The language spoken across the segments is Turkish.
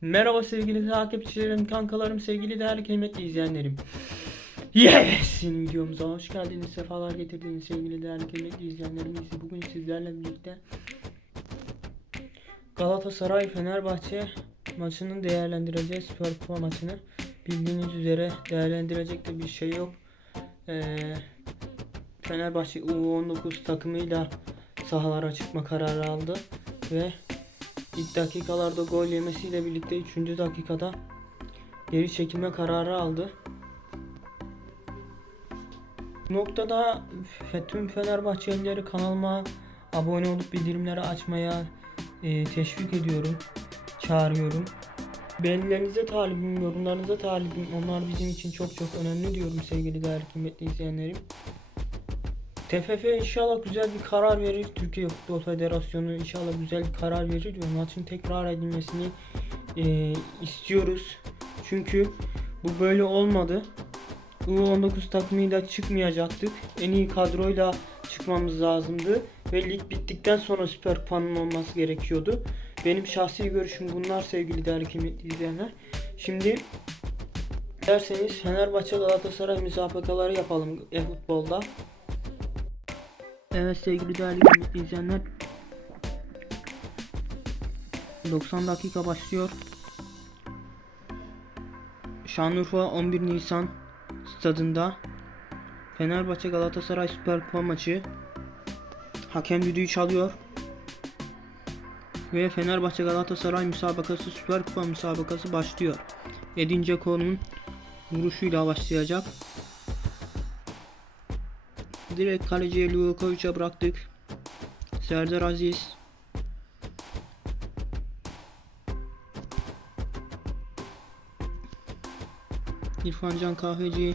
Merhaba sevgili takipçilerim, kankalarım, sevgili değerli kıymetli izleyenlerim. Yes! Yeni videomuza hoş geldiniz, sefalar getirdiniz sevgili değerli kıymetli izleyenlerimiz. Bugün sizlerle birlikte Galatasaray Fenerbahçe maçını değerlendireceğiz. Süper Kupa maçını. Bildiğiniz üzere değerlendirecek de bir şey yok. Ee, Fenerbahçe U19 takımıyla sahalara çıkma kararı aldı ve ilk dakikalarda gol yemesiyle birlikte 3. dakikada geri çekilme kararı aldı. Bu noktada tüm Fenerbahçelileri kanalıma abone olup bildirimleri açmaya e, teşvik ediyorum, çağırıyorum. Beğenilerinize talibim, yorumlarınıza talibim. Onlar bizim için çok çok önemli diyorum sevgili değerli kıymetli izleyenlerim. TFF inşallah güzel bir karar verir. Türkiye Futbol Federasyonu inşallah güzel bir karar verir ve maçın tekrar edilmesini e, istiyoruz. Çünkü bu böyle olmadı. U19 takımıyla çıkmayacaktık. En iyi kadroyla çıkmamız lazımdı. Ve lig bittikten sonra Süper Kupa'nın olması gerekiyordu. Benim şahsi görüşüm bunlar sevgili değerli kıymetli izleyenler. Şimdi derseniz Fenerbahçe Galatasaray müsabakaları yapalım e-futbolda. Evet sevgili değerli izleyenler 90 dakika başlıyor. Şanlıurfa 11 Nisan stadında Fenerbahçe Galatasaray Süper Kupa maçı hakem düdüğü çalıyor. Ve Fenerbahçe Galatasaray müsabakası Süper Kupa müsabakası başlıyor. Edin Dzeko'nun vuruşuyla başlayacak. Direkt kaleciye Lukoviç'e bıraktık. Serdar Aziz. İrfan Can Kahveci.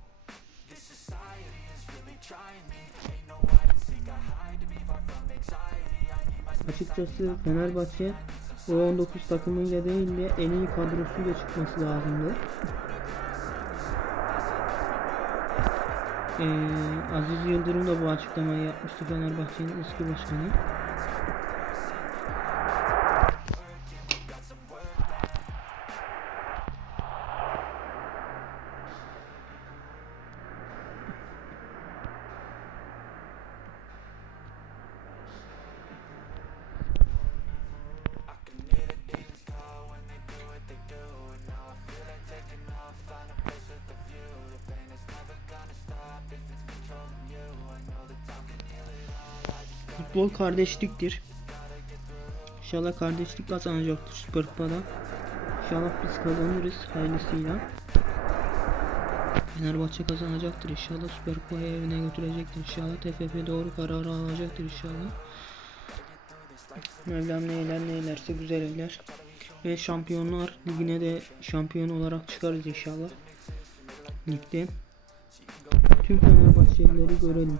Açıkçası Fenerbahçe U19 takımıyla değil de en iyi kadrosuyla çıkması lazımdı. Ee, Aziz Yıldırım da bu açıklamayı yapmıştı Fenerbahçe'nin eski başkanı. Futbol kardeşliktir. İnşallah kardeşlik kazanacaktır Süper Kupa'da. İnşallah biz kazanırız hayırlısıyla. Fenerbahçe kazanacaktır inşallah. Süper Kupa'yı evine götürecektir inşallah. TFF doğru kararı alacaktır inşallah. Mevlam ne eyler ne eylerse güzel eyler. Ve şampiyonlar ligine de şampiyon olarak çıkarız inşallah. Ligde. Tüm Fenerbahçelileri görelim.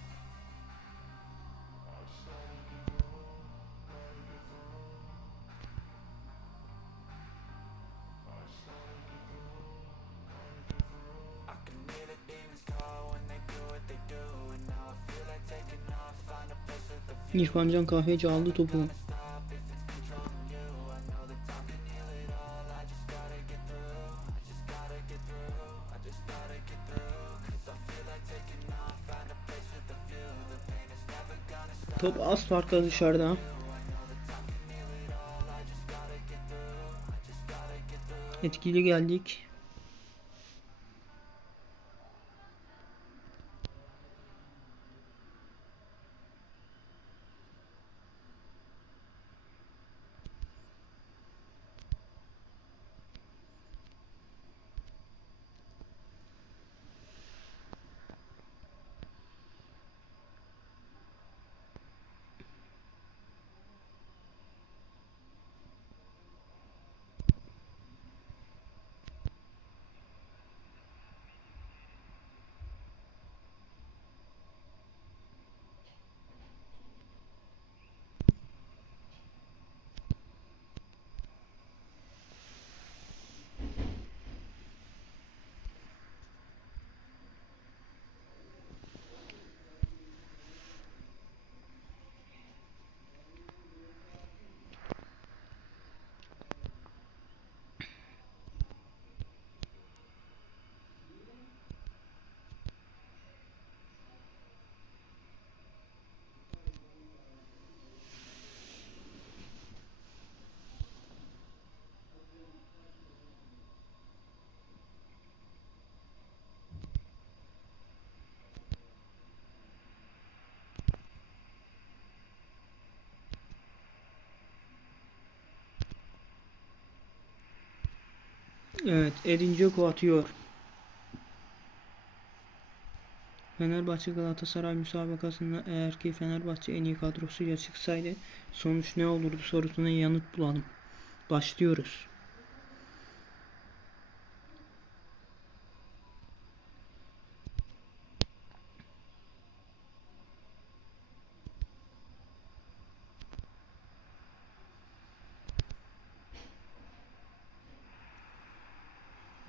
is never gonna stop Top az farkla dışarıda. Etkili geldik. Evet, Edin Dzeko atıyor. Fenerbahçe Galatasaray müsabakasında eğer ki Fenerbahçe en iyi kadrosuyla çıksaydı sonuç ne olurdu sorusuna yanıt bulalım. Başlıyoruz.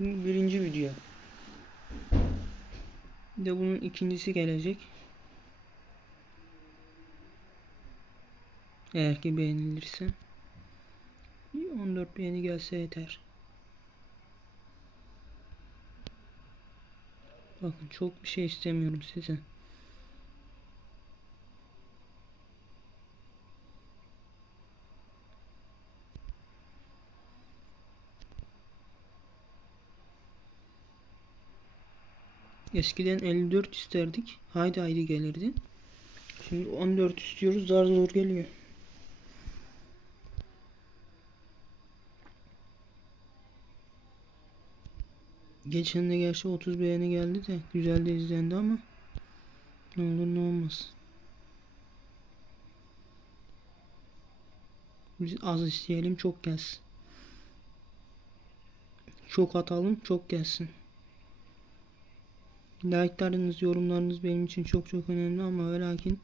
Birinci video. Bir de bunun ikincisi gelecek. Eğer ki beğenilirse. Bir 14 beğeni gelse yeter. Bakın çok bir şey istemiyorum size. Eskiden 54 isterdik. Haydi haydi gelirdi. Şimdi 14 istiyoruz. Zar zor geliyor. Geçen de gerçi 30 beğeni geldi de güzel de izlendi ama ne olur ne olmaz. Biz az isteyelim çok gelsin. Çok atalım çok gelsin. Like'larınız, yorumlarınız benim için çok çok önemli ama ve lakin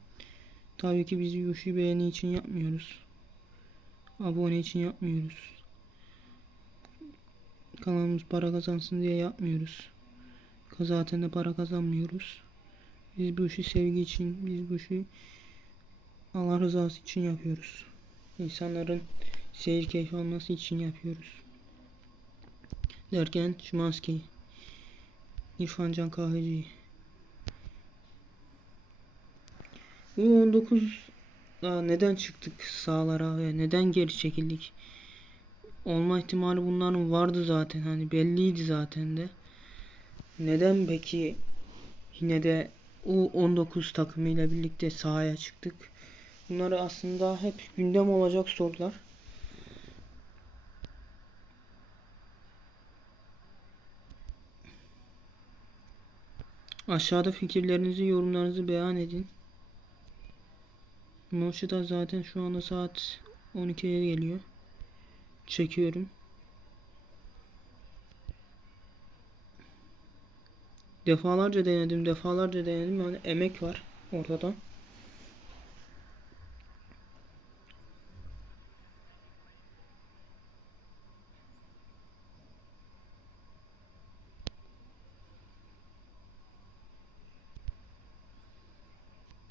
tabii ki biz işi beğeni için yapmıyoruz. Abone için yapmıyoruz. Kanalımız para kazansın diye yapmıyoruz. Zaten de para kazanmıyoruz. Biz bu işi sevgi için, biz bu işi Allah rızası için yapıyoruz. İnsanların seyir keyfi alması için yapıyoruz. Derken Şimanski İrfan Can Kahveci. U19 Aa, neden çıktık sahalara ve neden geri çekildik? Olma ihtimali bunların vardı zaten hani belliydi zaten de. Neden peki yine de U19 takımıyla birlikte sahaya çıktık? Bunları aslında hep gündem olacak sorular. Aşağıda fikirlerinizi, yorumlarınızı beyan edin. Maçı da zaten şu anda saat 12'ye geliyor. Çekiyorum. Defalarca denedim, defalarca denedim. Yani emek var ortada.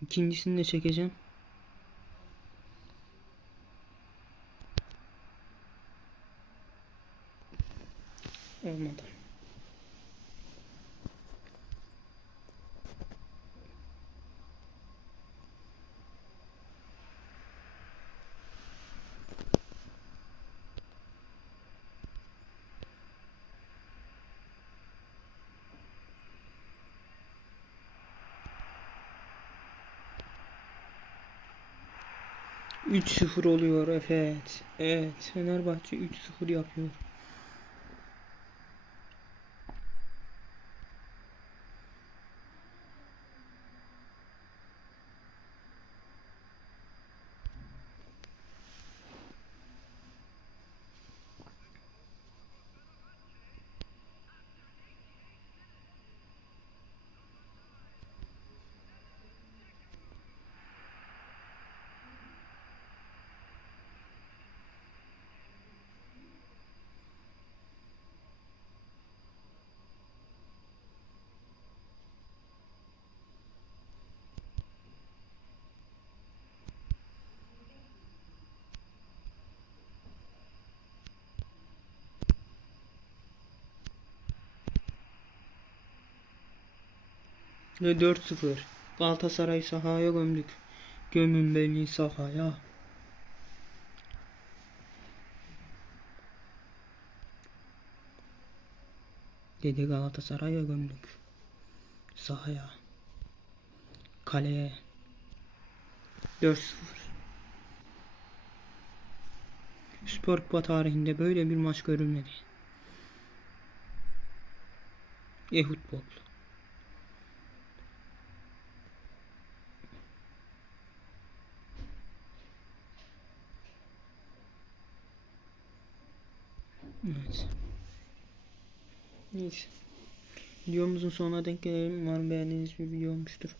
İkincisini de çekeceğim. 3-0 oluyor. Evet. Evet. Fenerbahçe 3-0 yapıyor. Ve 4-0. Galatasaray sahaya gömdük. Gömün beni sahaya. Dedi Galatasaray'a gömdük. Sahaya. Kaleye. 4-0. Spor Kupa tarihinde böyle bir maç görülmedi. E-futbol. Evet. Neyse. Videomuzun sonuna denk gelelim. Umarım beğendiğiniz bir video olmuştur.